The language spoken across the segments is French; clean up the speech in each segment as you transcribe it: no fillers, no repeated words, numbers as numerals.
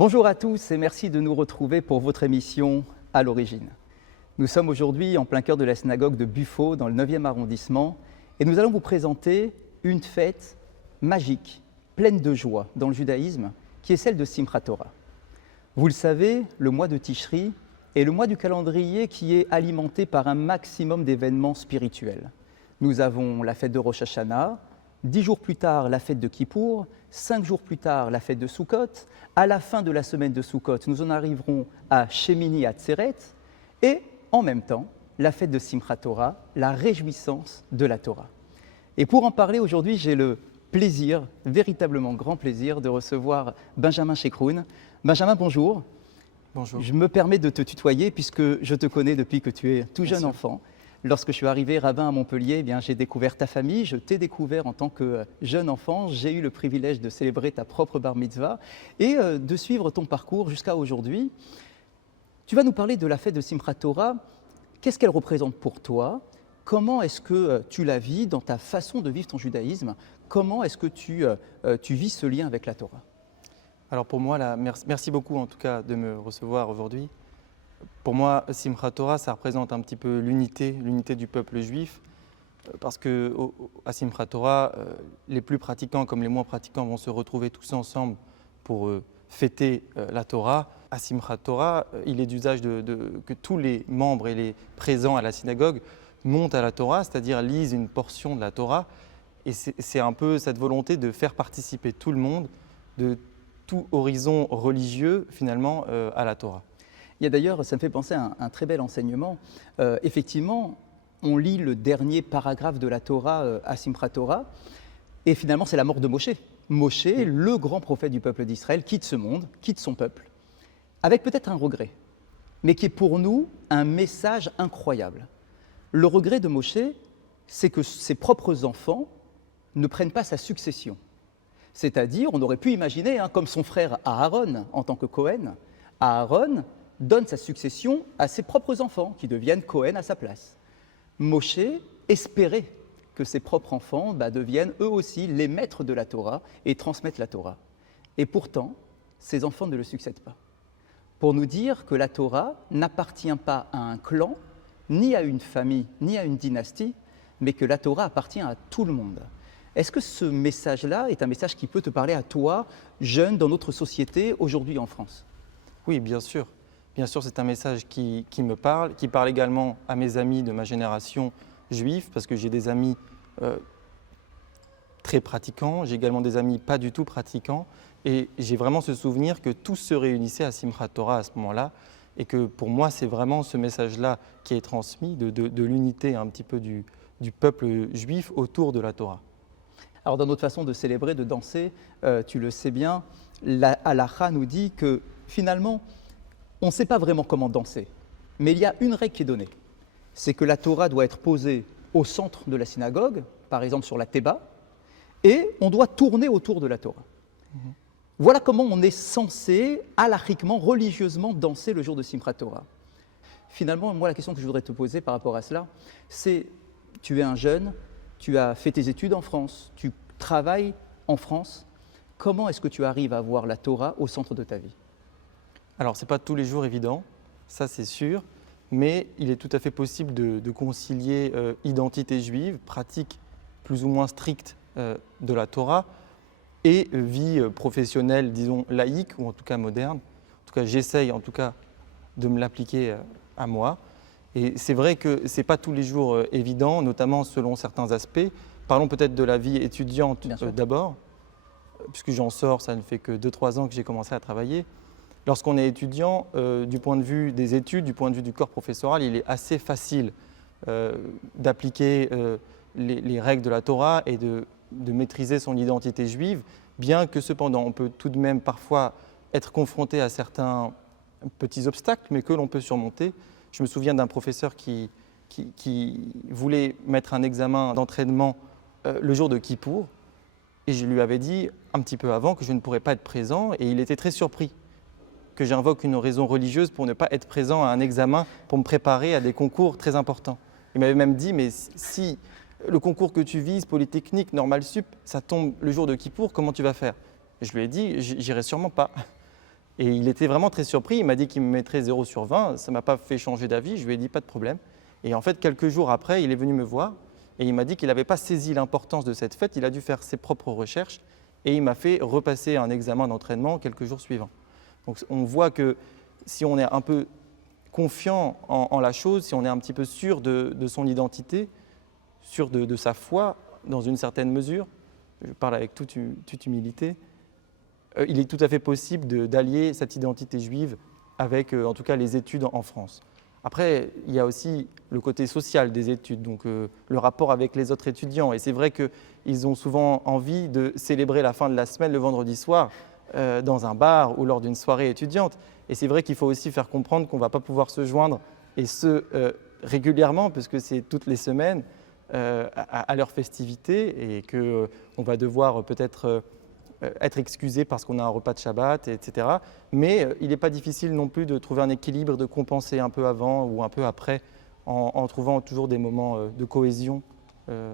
Bonjour à tous et merci de nous retrouver pour votre émission À l'origine. Nous sommes aujourd'hui en plein cœur de la synagogue de Buffo, dans le 9e arrondissement, et nous allons vous présenter une fête magique, pleine de joie dans le judaïsme, qui est celle de Simchat Torah. Vous le savez, le mois de Tishri est le mois du calendrier qui est alimenté par un maximum d'événements spirituels. Nous avons la fête de Rosh Hashanah, 10 jours plus tard, la fête de Kippour, 5 jours plus tard, la fête de Sukkot. À la fin de la semaine de Sukkot, nous en arriverons à Shemini Atzeret et en même temps, la fête de Simchat Torah, la réjouissance de la Torah. Et pour en parler aujourd'hui, j'ai le plaisir, véritablement grand plaisir, de recevoir Benjamin Chekroun. Benjamin, bonjour. Bonjour. Je me permets de te tutoyer puisque je te connais depuis que tu es tout jeune enfant. Lorsque je suis arrivé rabbin à Montpellier, eh bien, j'ai découvert ta famille, je t'ai découvert en tant que jeune enfant, j'ai eu le privilège de célébrer ta propre bar mitzvah et de suivre ton parcours jusqu'à aujourd'hui. Tu vas nous parler de la fête de Simchat Torah. Qu'est-ce qu'elle représente pour toi? Comment est-ce que tu la vis dans ta façon de vivre ton judaïsme? Comment est-ce que tu vis ce lien avec la Torah? Alors pour moi, merci beaucoup en tout cas de me recevoir aujourd'hui. Pour moi, Simchat Torah, ça représente un petit peu l'unité du peuple juif, parce qu'à Simchat Torah, les plus pratiquants comme les moins pratiquants vont se retrouver tous ensemble pour fêter la Torah. À Simchat Torah, il est d'usage que tous les membres et les présents à la synagogue montent à la Torah, c'est-à-dire lisent une portion de la Torah, et c'est un peu cette volonté de faire participer tout le monde, de tout horizon religieux finalement à la Torah. Il y a d'ailleurs, ça me fait penser à un très bel enseignement. Effectivement, on lit le dernier paragraphe de la Torah à Simchat Torah, et finalement c'est la mort de Moshe. Moshe, le grand prophète du peuple d'Israël, quitte ce monde, quitte son peuple, avec peut-être un regret, mais qui est pour nous un message incroyable. Le regret de Moshe, c'est que ses propres enfants ne prennent pas sa succession. C'est-à-dire, on aurait pu imaginer, comme son frère Aaron, en tant que Cohen, Aaron donne sa succession à ses propres enfants, qui deviennent Cohen à sa place. Moshe espérait que ses propres enfants deviennent eux aussi les maîtres de la Torah et transmettent la Torah. Et pourtant, ses enfants ne le succèdent pas. Pour nous dire que la Torah n'appartient pas à un clan, ni à une famille, ni à une dynastie, mais que la Torah appartient à tout le monde. Est-ce que ce message-là est un message qui peut te parler à toi, jeune, dans notre société, aujourd'hui en France? Oui, bien sûr. Bien sûr, c'est un message qui me parle, qui parle également à mes amis de ma génération juive, parce que j'ai des amis très pratiquants, j'ai également des amis pas du tout pratiquants, et j'ai vraiment ce souvenir que tous se réunissaient à Simchat Torah à ce moment-là, et que pour moi, c'est vraiment ce message-là qui est transmis, de l'unité un petit peu du peuple juif autour de la Torah. Alors dans notre façon de célébrer, de danser, tu le sais bien, la halakha nous dit que finalement, on ne sait pas vraiment comment danser, mais il y a une règle qui est donnée, c'est que la Torah doit être posée au centre de la synagogue, par exemple sur la théba, et on doit tourner autour de la Torah. Voilà comment on est censé, halachiquement, religieusement, danser le jour de Simchat Torah. Finalement, moi, la question que je voudrais te poser par rapport à cela, c'est, tu es un jeune, tu as fait tes études en France, tu travailles en France, comment est-ce que tu arrives à voir la Torah au centre de ta vie? Alors, ce n'est pas tous les jours évident, ça c'est sûr, mais il est tout à fait possible de concilier identité juive, pratique plus ou moins stricte de la Torah, et vie professionnelle, disons laïque, ou en tout cas moderne. En tout cas, j'essaye en tout cas de me l'appliquer à moi. Et c'est vrai que ce n'est pas tous les jours évident, notamment selon certains aspects. Parlons peut-être de la vie étudiante d'abord, puisque j'en sors, ça ne fait que 2-3 ans que j'ai commencé à travailler. Lorsqu'on est étudiant, du point de vue des études, du point de vue du corps professoral, il est assez facile d'appliquer les règles de la Torah et de maîtriser son identité juive, bien que cependant on peut tout de même parfois être confronté à certains petits obstacles, mais que l'on peut surmonter. Je me souviens d'un professeur qui voulait mettre un examen d'entraînement le jour de Kippour, et je lui avais dit un petit peu avant que je ne pourrais pas être présent, et il était très surpris que j'invoque une raison religieuse pour ne pas être présent à un examen, pour me préparer à des concours très importants. Il m'avait même dit, mais si le concours que tu vises, Polytechnique, Normal Sup, ça tombe le jour de Kippour, comment tu vas faire? Et je lui ai dit, j'irai sûrement pas. Et il était vraiment très surpris. Il m'a dit qu'il me mettrait 0 sur 20. Ça ne m'a pas fait changer d'avis. Je lui ai dit pas de problème. Et en fait, quelques jours après, il est venu me voir et il m'a dit qu'il n'avait pas saisi l'importance de cette fête. Il a dû faire ses propres recherches et il m'a fait repasser un examen d'entraînement quelques jours suivants. Donc on voit que si on est un peu confiant en la chose, si on est un petit peu sûr de son identité, sûr de sa foi dans une certaine mesure, je parle avec toute humilité, il est tout à fait possible d'allier cette identité juive avec en tout cas les études en France. Après, il y a aussi le côté social des études, donc le rapport avec les autres étudiants. Et c'est vrai qu'ils ont souvent envie de célébrer la fin de la semaine le vendredi soir dans un bar ou lors d'une soirée étudiante. Et c'est vrai qu'il faut aussi faire comprendre qu'on ne va pas pouvoir se joindre, et ce régulièrement, puisque c'est toutes les semaines, à leurs festivités, et qu'on va devoir peut-être être excusé parce qu'on a un repas de Shabbat, etc. Mais il n'est pas difficile non plus de trouver un équilibre, de compenser un peu avant ou un peu après, en trouvant toujours des moments de cohésion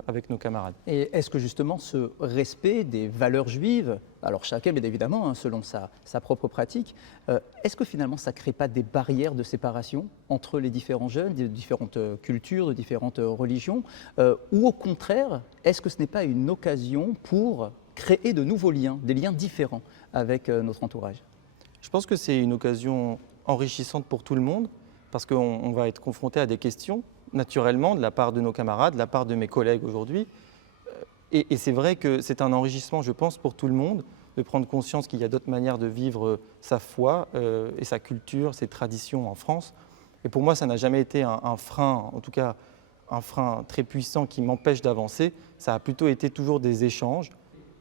avec nos camarades. Et est-ce que justement ce respect des valeurs juives, alors chacun bien évidemment selon sa propre pratique, est-ce que finalement ça ne crée pas des barrières de séparation entre les différents jeunes, de différentes cultures, de différentes religions, ou au contraire, est-ce que ce n'est pas une occasion pour créer de nouveaux liens, des liens différents avec notre entourage? Je pense que c'est une occasion enrichissante pour tout le monde, parce qu'on va être confronté à des questions, naturellement, de la part de nos camarades, de la part de mes collègues aujourd'hui. Et c'est vrai que c'est un enrichissement, je pense, pour tout le monde, de prendre conscience qu'il y a d'autres manières de vivre sa foi et sa culture, ses traditions en France. Et pour moi, ça n'a jamais été un frein, en tout cas un frein très puissant qui m'empêche d'avancer. Ça a plutôt été toujours des échanges.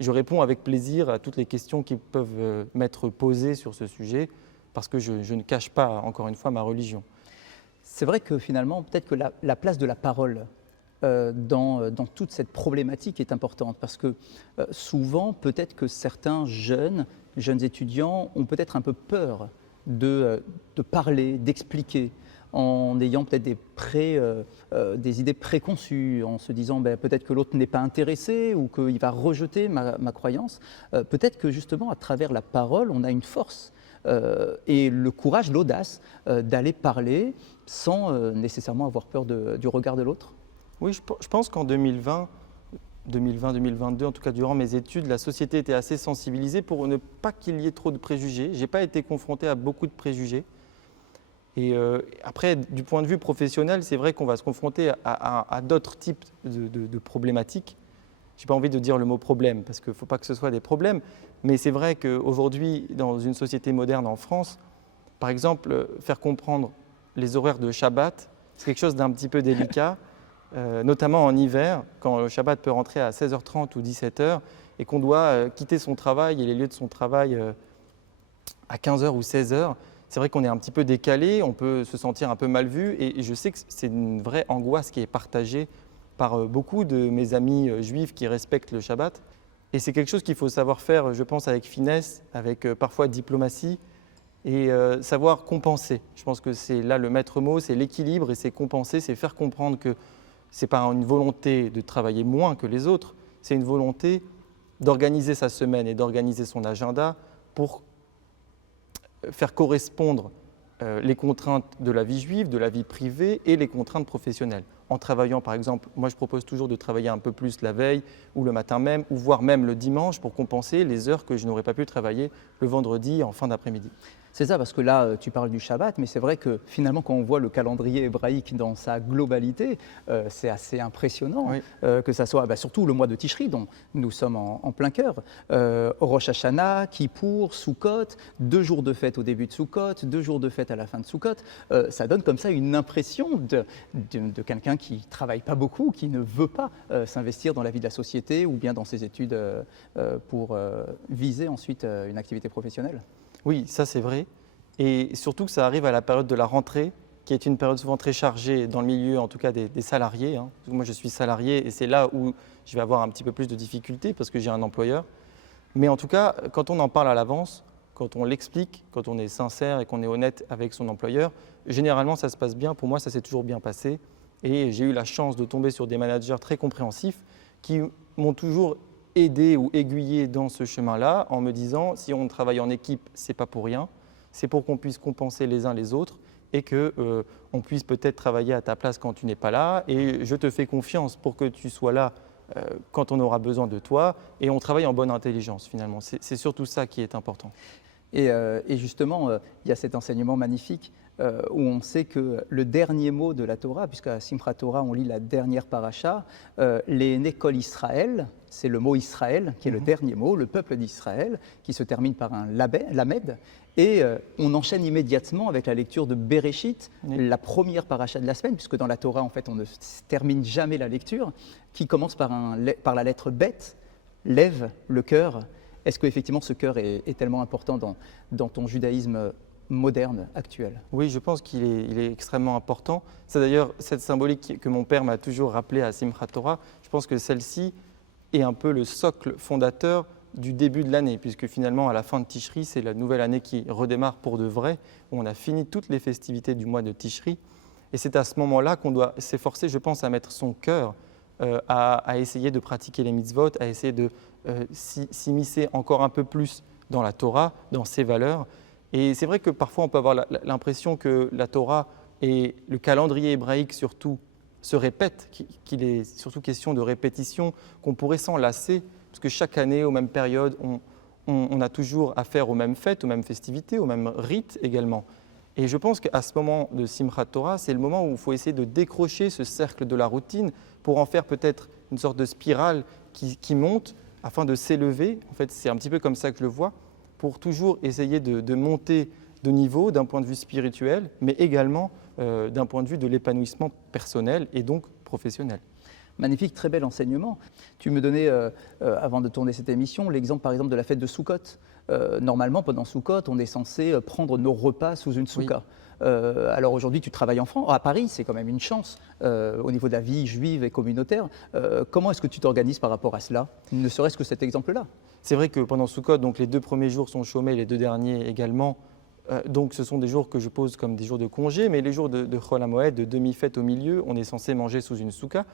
Je réponds avec plaisir à toutes les questions qui peuvent m'être posées sur ce sujet, parce que je ne cache pas, encore une fois, ma religion. C'est vrai que finalement, peut-être que la place de la parole dans toute cette problématique est importante, parce que souvent, peut-être que certains jeunes étudiants ont peut-être un peu peur de parler, d'expliquer, en ayant peut-être des idées préconçues, en se disant peut-être que l'autre n'est pas intéressé ou qu'il va rejeter ma croyance. Peut-être que justement, à travers la parole, on a une force et le courage, l'audace d'aller parler sans nécessairement avoir peur du regard de l'autre. Oui, je pense qu'en 2020-2022, en tout cas durant mes études, la société était assez sensibilisée pour ne pas qu'il y ait trop de préjugés. Je n'ai pas été confronté à beaucoup de préjugés. Et après, du point de vue professionnel, c'est vrai qu'on va se confronter à d'autres types de problématiques. Je n'ai pas envie de dire le mot problème, parce qu'il ne faut pas que ce soit des problèmes, mais c'est vrai qu'aujourd'hui, dans une société moderne en France, par exemple, faire comprendre les horaires de Shabbat, c'est quelque chose d'un petit peu délicat, notamment en hiver, quand le Shabbat peut rentrer à 16h30 ou 17h, et qu'on doit quitter son travail et les lieux de son travail à 15h ou 16h. C'est vrai qu'on est un petit peu décalé, on peut se sentir un peu mal vu, et je sais que c'est une vraie angoisse qui est partagée par beaucoup de mes amis juifs qui respectent le Shabbat. Et c'est quelque chose qu'il faut savoir faire, je pense, avec finesse, avec parfois diplomatie, et savoir compenser. Je pense que c'est là le maître mot, c'est l'équilibre, et c'est compenser, c'est faire comprendre que ce n'est pas une volonté de travailler moins que les autres, c'est une volonté d'organiser sa semaine et d'organiser son agenda pour faire correspondre les contraintes de la vie juive, de la vie privée et les contraintes professionnelles. En travaillant, par exemple, moi je propose toujours de travailler un peu plus la veille ou le matin même, ou voire même le dimanche pour compenser les heures que je n'aurais pas pu travailler le vendredi en fin d'après-midi. C'est ça, parce que là, tu parles du Shabbat, mais c'est vrai que finalement, quand on voit le calendrier hébraïque dans sa globalité, c'est assez impressionnant, Oui. que ça soit surtout le mois de Tishri, dont nous sommes en plein cœur. Rosh Hashanah, Kippour, Sukkot, 2 jours de fête au début de Sukkot, 2 jours de fête à la fin de Sukkot. Ça donne comme ça une impression de quelqu'un qui ne travaille pas beaucoup, qui ne veut pas s'investir dans la vie de la société ou bien dans ses études pour viser ensuite une activité professionnelle. Oui, ça c'est vrai. Et surtout que ça arrive à la période de la rentrée, qui est une période souvent très chargée dans le milieu, en tout cas des salariés. Moi, je suis salarié et c'est là où je vais avoir un petit peu plus de difficultés parce que j'ai un employeur. Mais en tout cas, quand on en parle à l'avance, quand on l'explique, quand on est sincère et qu'on est honnête avec son employeur, généralement ça se passe bien. Pour moi, ça s'est toujours bien passé. Et j'ai eu la chance de tomber sur des managers très compréhensifs qui m'ont toujours aidé ou aiguillé dans ce chemin-là en me disant si on travaille en équipe, ce n'est pas pour rien. c'est pour qu'on puisse compenser les uns les autres et qu'on puisse peut-être travailler à ta place quand tu n'es pas là. Et je te fais confiance pour que tu sois là quand on aura besoin de toi. Et on travaille en bonne intelligence finalement. C'est surtout ça qui est important. Et justement, il y a cet enseignement magnifique où on sait que le dernier mot de la Torah, puisqu'à Simchat Torah, on lit la dernière paracha, les Nékol Israël, c'est le mot Israël qui est le dernier mot, le peuple d'Israël, qui se termine par un lamed. Et on enchaîne immédiatement avec la lecture de Bereshit, la première paracha de la semaine, puisque dans la Torah, en fait, on ne termine jamais la lecture, qui commence par la lettre Bet, lève le cœur. Est-ce qu'effectivement ce cœur est tellement important dans ton judaïsme moderne, actuel? Oui, je pense qu'il est extrêmement important. C'est d'ailleurs cette symbolique que mon père m'a toujours rappelée à Simchat Torah. Je pense que celle-ci est un peu le socle fondateur du début de l'année, puisque finalement, à la fin de Tishri, c'est la nouvelle année qui redémarre pour de vrai, où on a fini toutes les festivités du mois de Tishri. Et c'est à ce moment-là qu'on doit s'efforcer, je pense, à mettre son cœur à essayer de pratiquer les mitzvot, à essayer de s'immiscer encore un peu plus dans la Torah, dans ses valeurs. Et c'est vrai que parfois on peut avoir l'impression que la Torah et le calendrier hébraïque surtout se répètent, qu'il est surtout question de répétition, qu'on pourrait s'en lasser, parce que chaque année, aux mêmes périodes, on a toujours affaire aux mêmes fêtes, aux mêmes festivités, aux mêmes rites également. Et je pense qu'à ce moment de Simchat Torah, c'est le moment où il faut essayer de décrocher ce cercle de la routine pour en faire peut-être une sorte de spirale qui monte afin de s'élever. En fait, c'est un petit peu comme ça que je le vois, pour toujours essayer de monter de niveau d'un point de vue spirituel, mais également d'un point de vue de l'épanouissement personnel et donc professionnel. Magnifique, très bel enseignement. Tu me donnais, avant de tourner cette émission, l'exemple par exemple de la fête de Sukkot. Normalement, pendant Sukkot, on est censé prendre nos repas sous une soukha. Oui. Alors aujourd'hui, tu travailles en France, à Paris, c'est quand même une chance au niveau de la vie juive et communautaire. Comment est-ce que tu t'organises par rapport à cela, ne serait-ce que cet exemple-là? C'est vrai que pendant Sukkot, donc les 2 premiers jours sont chômés, les 2 derniers également. Donc ce sont des jours que je pose comme des jours de congé, mais les jours de Chol HaMoed, de demi-fête au milieu, on est censé manger sous une soukha.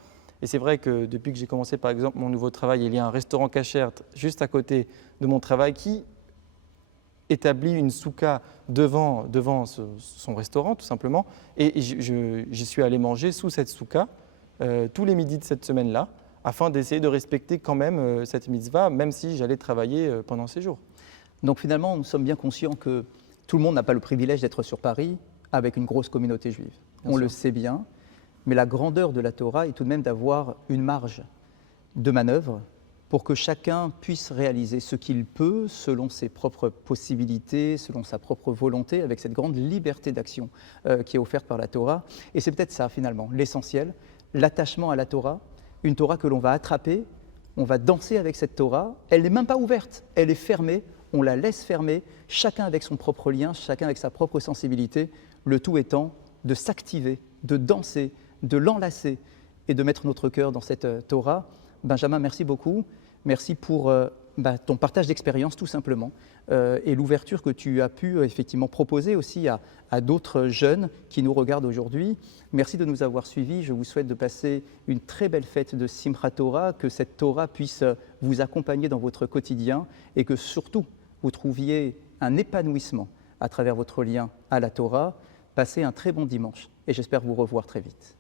Et c'est vrai que depuis que j'ai commencé par exemple mon nouveau travail, il y a un restaurant kasher juste à côté de mon travail qui établit une soukha devant son restaurant tout simplement. Et j'y suis allé manger sous cette soukha tous les midis de cette semaine-là, afin d'essayer de respecter quand même cette mitzvah, même si j'allais travailler pendant ces jours. Donc finalement, nous sommes bien conscients que tout le monde n'a pas le privilège d'être sur Paris avec une grosse communauté juive. On le sait bien, mais la grandeur de la Torah est tout de même d'avoir une marge de manœuvre pour que chacun puisse réaliser ce qu'il peut selon ses propres possibilités, selon sa propre volonté, avec cette grande liberté d'action qui est offerte par la Torah. Et c'est peut-être ça finalement, l'essentiel, l'attachement à la Torah, une Torah que l'on va attraper, on va danser avec cette Torah, elle n'est même pas ouverte, elle est fermée, on la laisse fermer, chacun avec son propre lien, chacun avec sa propre sensibilité, le tout étant de s'activer, de danser, de l'enlacer et de mettre notre cœur dans cette Torah. Benjamin, merci beaucoup. Merci pour ton partage d'expérience tout simplement et l'ouverture que tu as pu effectivement proposer aussi à d'autres jeunes qui nous regardent aujourd'hui. Merci de nous avoir suivis. Je vous souhaite de passer une très belle fête de Simchat Torah, que cette Torah puisse vous accompagner dans votre quotidien et que surtout vous trouviez un épanouissement à travers votre lien à la Torah. Passez un très bon dimanche et j'espère vous revoir très vite.